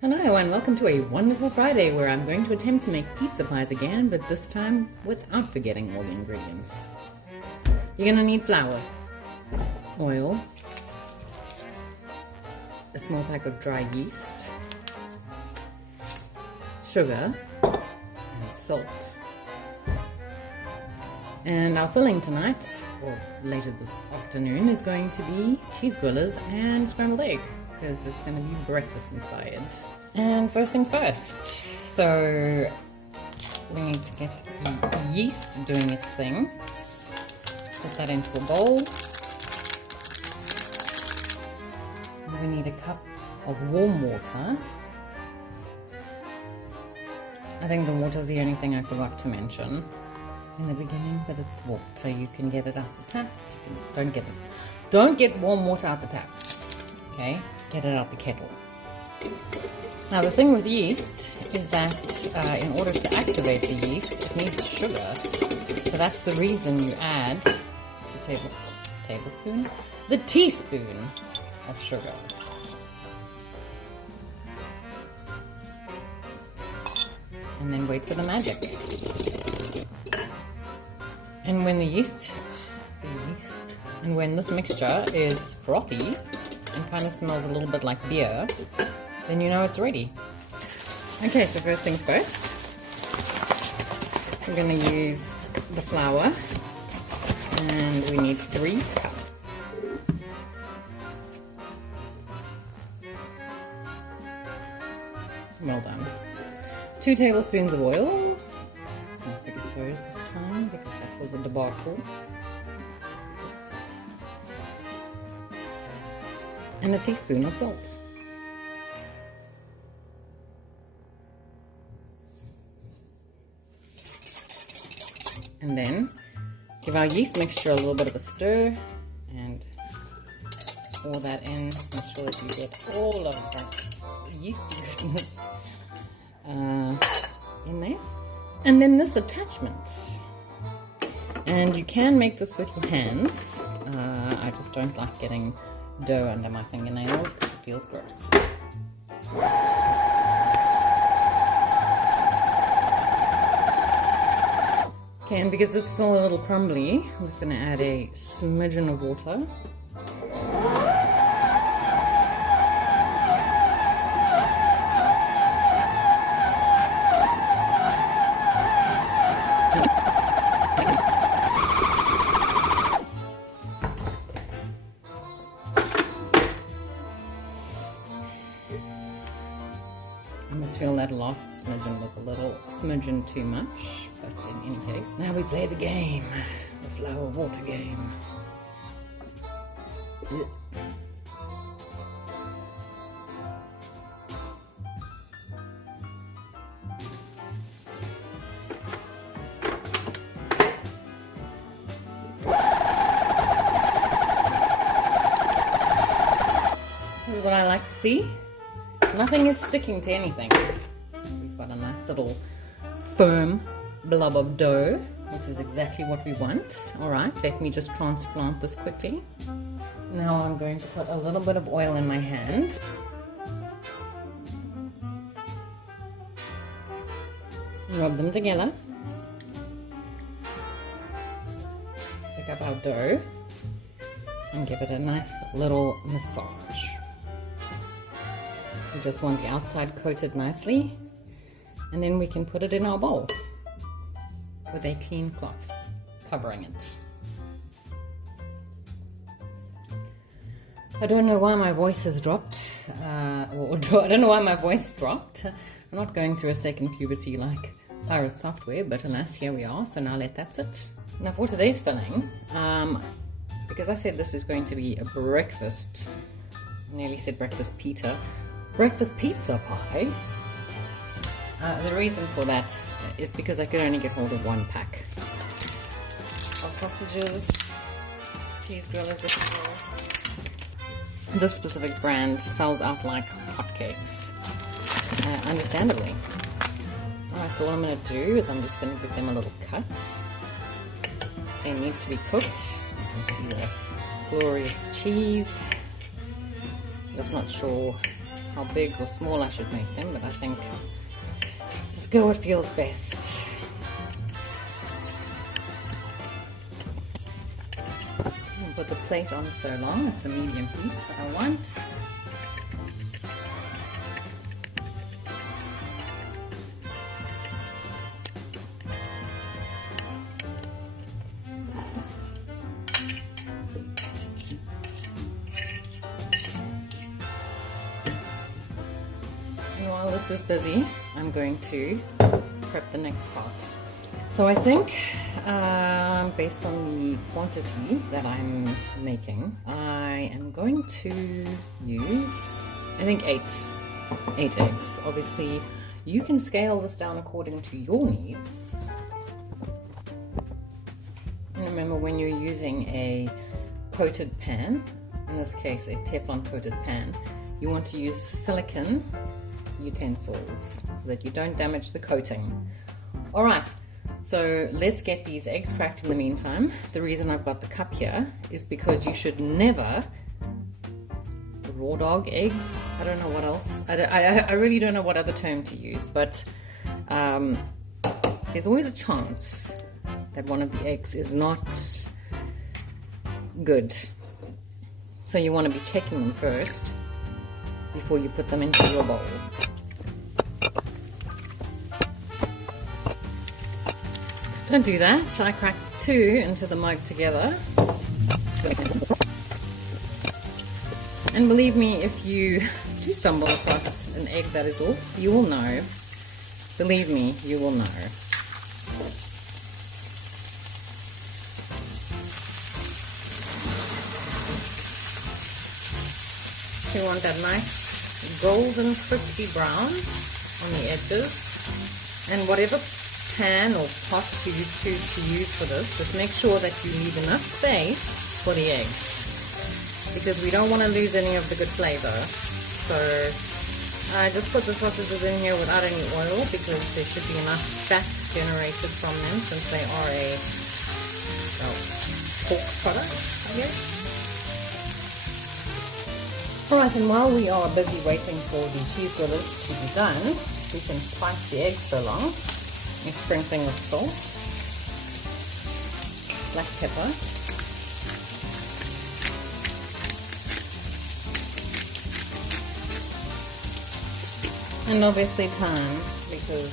Hello and welcome to a wonderful Friday where I'm going to attempt to make pizza pies again, but this time without forgetting all the ingredients. You're going to need flour, oil, a small pack of dry yeast, sugar, and salt. And our filling tonight, or later this afternoon, is going to be Cheesegrillers and scrambled egg, because it's going to be breakfast inspired. And first things first, so we need to get the yeast doing its thing. Put that into a bowl. We need a cup of warm water. I think the water is the only thing I forgot to mention in the beginning, but it's warm, so you can get it out the taps. Don't get warm water out the taps. Okay, get it out the kettle. Now the thing with yeast is that in order to activate the yeast, it needs sugar. So that's the reason you add the teaspoon of sugar. And then wait for the magic. And when when this mixture is frothy and kind of smells a little bit like beer, then you know it's ready. Okay, so first things first, we're going to use the flour, and we need 3 cups. Well done. 2 tablespoons of oil. Let's not forget those this time because that was a debacle. Oops. And a teaspoon of salt. And then give our yeast mixture a little bit of a stir and pour that in. Make sure that you get all of that yeasty goodness in there. And then this attachment. And you can make this with your hands. I just don't like getting dough under my fingernails because it feels gross. Okay, and because it's still a little crumbly, I'm just going to add a smidgen of water. I just feel that last smidgen was a little smidgen too much, but in any case, now we play the game, the flour water game. This is what I like to see. Nothing is sticking to anything. We've got a nice little firm blob of dough, which is exactly what we want. Alright, let me just transplant this quickly. Now I'm going to put a little bit of oil in my hand. Rub them together. Pick up our dough and give it a nice little massage. We just want the outside coated nicely, and then we can put it in our bowl with a clean cloth covering it. I don't know why my voice has dropped, I don't know why my voice dropped. I'm not going through a second puberty like pirate software, but alas, here we are, so now let that sit. Now for today's filling, because I said this is going to be a breakfast, I nearly said breakfast pizza pie. The reason for that is because I could only get hold of 1 pack of sausages, Cheesegrillers, if you will. This specific brand sells out like hotcakes, understandably. Alright, so what I'm going to do is I'm just going to give them a little cut. They need to be cooked. You can see the glorious cheese. Just not sure how big or small I should make them, but I think just go what feels best. I'll put the plate on so long. It's a medium piece that I want. While this is busy, I'm going to prep the next part. So I think, based on the quantity that I'm making, I am going to use, I think, eight eggs. Obviously, you can scale this down according to your needs. And remember, when you're using a coated pan, in this case a Teflon coated pan, you want to use silicone utensils so that you don't damage the coating. Alright, so let's get these eggs cracked in the meantime. The reason I've got the cup here is because you should never raw dog eggs. I don't know what else. I really don't know what other term to use, but there's always a chance that one of the eggs is not good. So you want to be checking them first before you put them into your bowl. Don't do that. I cracked 2 into the mug together. And believe me, if you do stumble across an egg that is off, you will know. Believe me, you will know. You want that nice golden crispy brown on the edges, and whatever pan or pot you choose to use for this, just make sure that you leave enough space for the eggs, because we don't want to lose any of the good flavor. So I just put the sausages in here without any oil because there should be enough fat generated from them, since they are a pork product, I guess. Alright, and while we are busy waiting for the cheese grillers to be done, we can spice the eggs so long. A sprinkling of salt, black pepper, and obviously thyme, because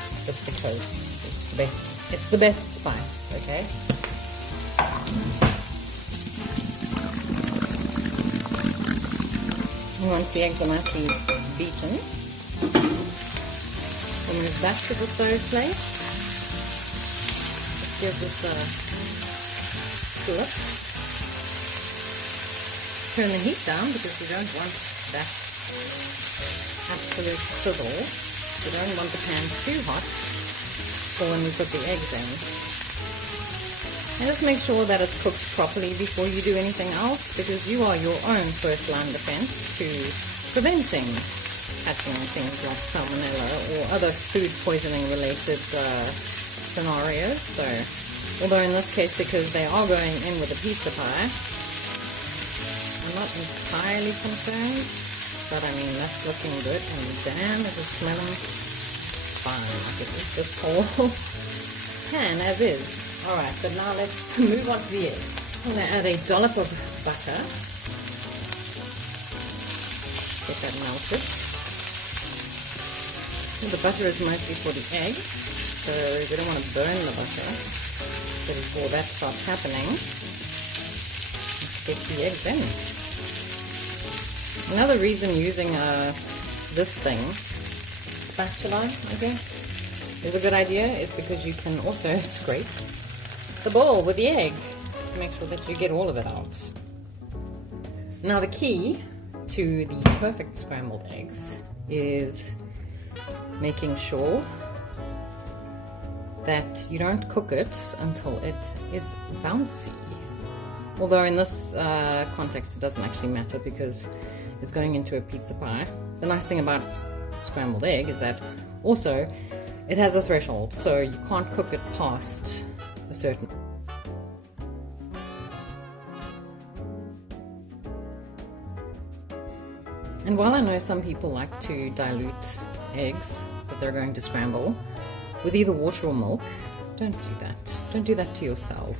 it's the best spice, okay? Once the eggs are nicely beaten, we'll move back to the stove plate. Give this a flip. Turn the heat down because we don't want that absolute sizzle. We don't want the pan too hot for when we put the eggs in. And just make sure that it's cooked properly before you do anything else, because you are your own first line defense to preventing catching things like salmonella or other food poisoning related scenarios. So, although in this case, because they are going in with a pizza pie, I'm not entirely concerned, but I mean, that's looking good, and damn, it is smelling fine. I could eat this whole pan as is. Alright, so now let's move on to the eggs. I'm going to add a dollop of butter. Get that melted. And the butter is mostly for the egg, so we don't want to burn the butter. So before that starts happening, let's get the eggs in. Another reason using this thing, spatula, I guess, is a good idea, is because you can also scrape the bowl with the egg to make sure that you get all of it out. Now the key to the perfect scrambled eggs is making sure that you don't cook it until it is bouncy. Although in this context it doesn't actually matter because it's going into a pizza pie. The nice thing about scrambled egg is that also it has a threshold, so you can't cook it past a certain. And while I know some people like to dilute eggs that they're going to scramble with either water or milk, don't do that. Don't do that to yourself.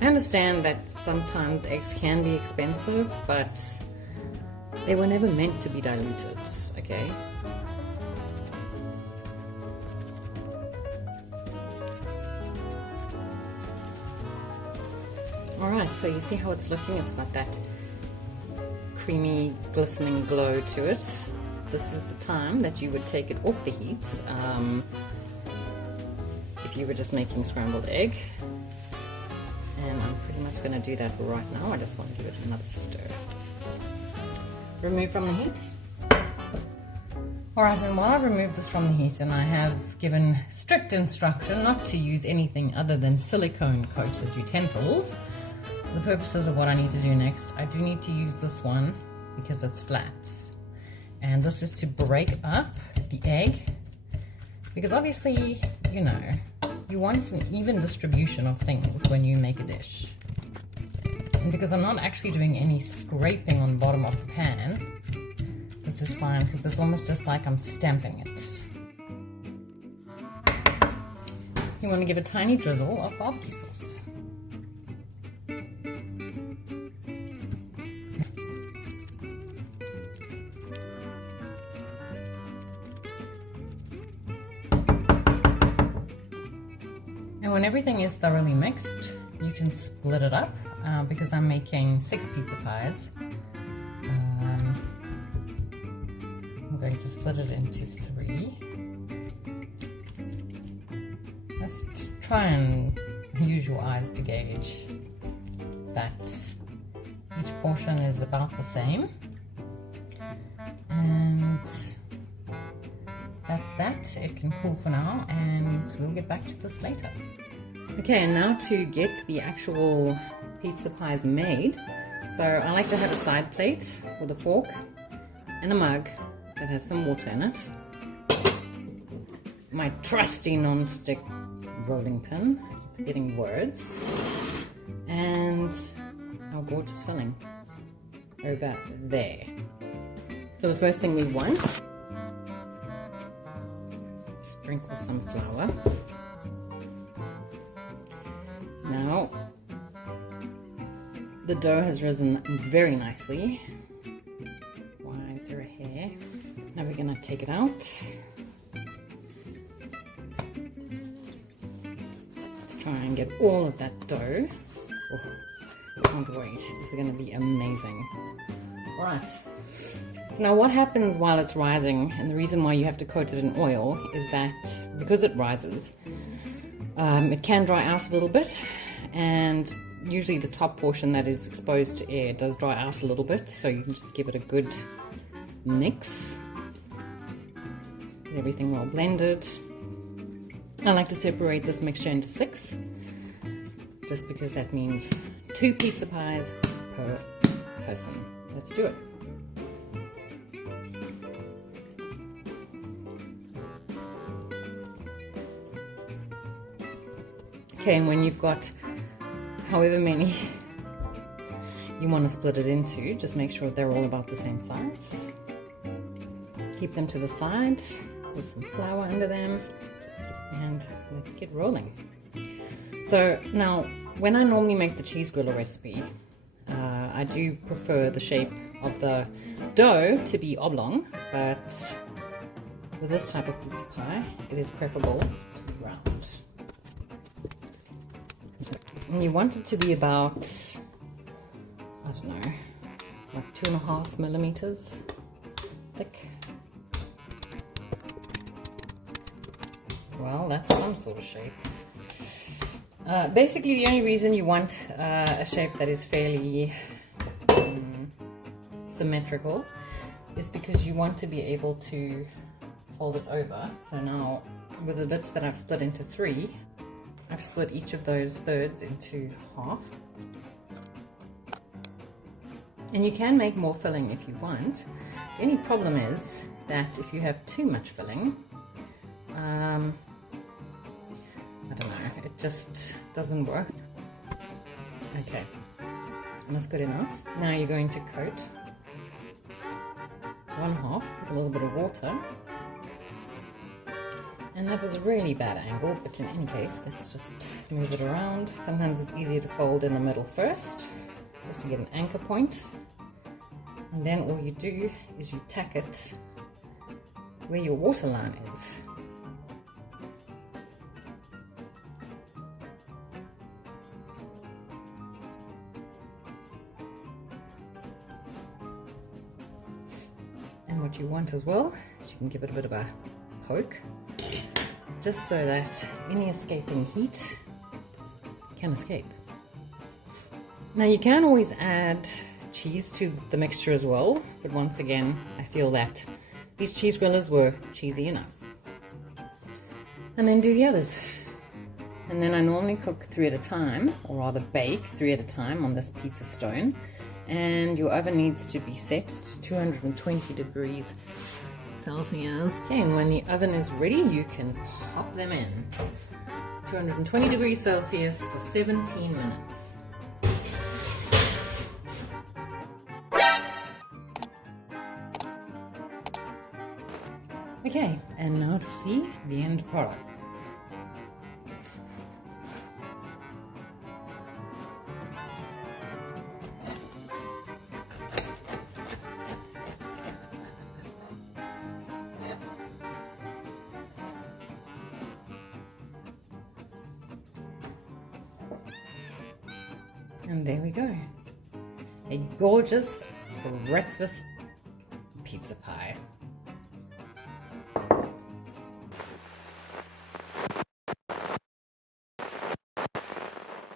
I understand that sometimes eggs can be expensive, but they were never meant to be diluted, okay? Alright, so you see how it's looking? It's got that creamy, glistening glow to it. This is the time that you would take it off the heat if you were just making scrambled egg. And I'm pretty much going to do that right now. I just want to give it another stir. Remove from the heat. Alright, and while I remove this from the heat, and I have given strict instruction not to use anything other than silicone coated utensils, for the purposes of what I need to do next, I do need to use this one because it's flat. And this is to break up the egg, because obviously, you know, you want an even distribution of things when you make a dish. And because I'm not actually doing any scraping on the bottom of the pan, this is fine because it's almost just like I'm stamping it. You want to give a tiny drizzle of barbecue sauce. And when everything is thoroughly mixed, you can split it up because I'm making 6 pizza pies. I'm going to split it into 3. Just try and use your eyes to gauge that each portion is about the same. And that's that. It can cool for now and we'll get back to this later. Okay, and now to get the actual pizza pies made. So I like to have a side plate with a fork and a mug that has some water in it. My trusty non-stick rolling pin, forgetting words, and our gorgeous filling over there. So the first thing we want, sprinkle some flour. Now, the dough has risen very nicely. Why is there a hair? Now we're going to take it out. Let's try and get all of that dough. Oh, I can't wait. This is going to be amazing. Alright. So now what happens while it's rising, and the reason why you have to coat it in oil, is that because it rises, it can dry out a little bit, and usually the top portion that is exposed to air does dry out a little bit, so you can just give it a good mix. Get everything well blended. I like to separate this mixture into 6, just because that means 2 pizza pies per person. Let's do it. Okay, and when you've got however many you want to split it into, just make sure they're all about the same size. Keep them to the side with some flour under them, and let's get rolling. So now, when I normally make the cheese griller recipe, I do prefer the shape of the dough to be oblong, but with this type of pizza pie, it is preferable to be round. And you want it to be about, I don't know, like 2.5 millimeters thick. Well, that's some sort of shape. Basically, the only reason you want a shape that is fairly symmetrical is because you want to be able to fold it over. So now, with the bits that I've split into 3, I've split each of those thirds into half. And you can make more filling if you want. The only problem is that if you have too much filling, I don't know, it just doesn't work. Okay, and that's good enough. Now you're going to coat one half with a little bit of water. And that was a really bad angle, but in any case, let's just move it around. Sometimes it's easier to fold in the middle first, just to get an anchor point. And then all you do is you tack it where your waterline is. And what you want as well is you can give it a bit of a poke, just so that any escaping heat can escape. Now you can always add cheese to the mixture as well, but once again I feel that these cheese grillers were cheesy enough. And then do the others. And then I normally cook 3 at a time, or rather bake 3 at a time on this pizza stone. And your oven needs to be set to 220 degrees Celsius. Okay, and when the oven is ready, you can pop them in. 220 degrees Celsius for 17 minutes. Okay, and now to see the end product. And there we go. A gorgeous breakfast